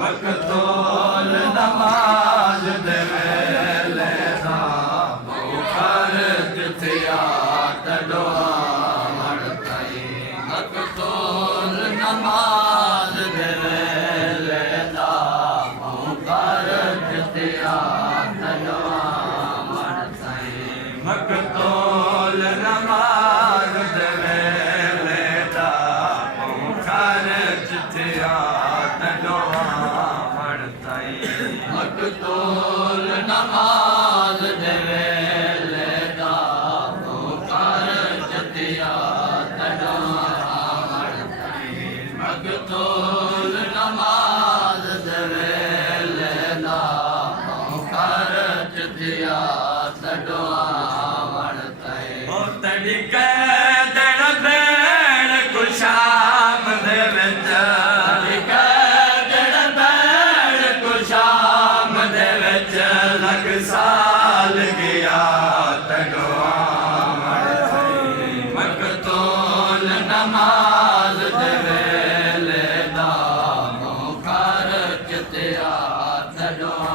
मकतूल नमाज दे वेले दा मुखरज थिया तडवा मड़ताई मकतूल नमाज दे वेले दा मुखरज थिया तडवा मड़ताई मकतूल नमाज दे वेले दा मुखरज थिया मकतूल नमाज दे वेले दा मुखरज थिया तडवा मड़ताई मकतूल नमाज दे वेले दा मुखरज थिया तडवा मड़ताई ओ तड़ी के दण भेण कुशाम दे विच साल गया तडवा मड़ताई मकतूल नमाज दे वेले दा मुखरज थिया तडवा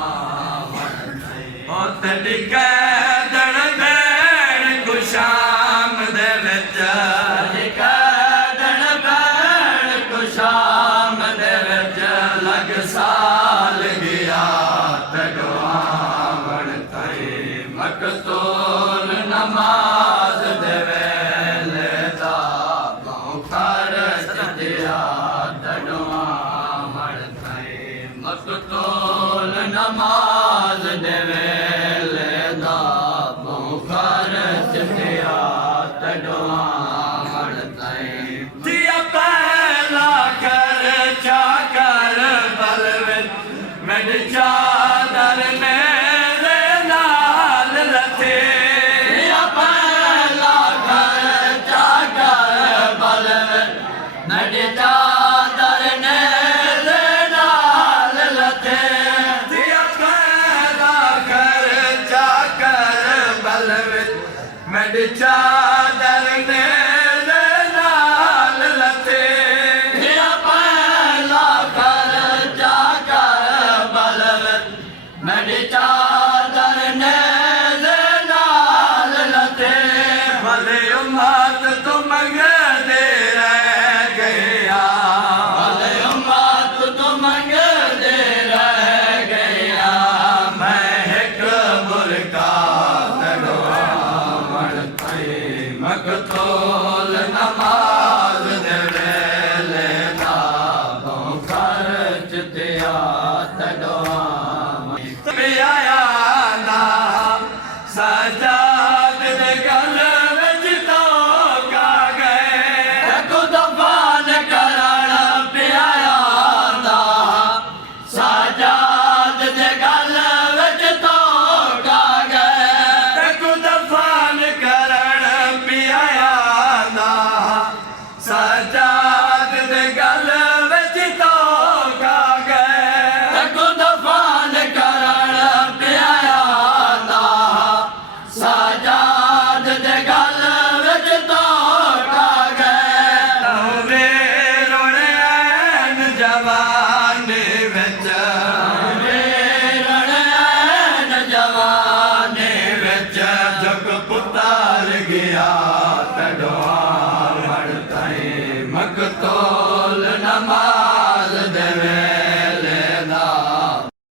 मड़ताई ओ तड़ी के दण भेण कुशाम दे विच दण भेण कुशाम दे विच लग साल गया तडवा मकतूल नमाज दे वेले दा मुखरज थिया तडवा मड़ताई मकतूल नमाज दे वेले दा मुखरज थिया तडवा मड़ताई थिया पहला खर्चा कर बल विच मेरी चादर में नडता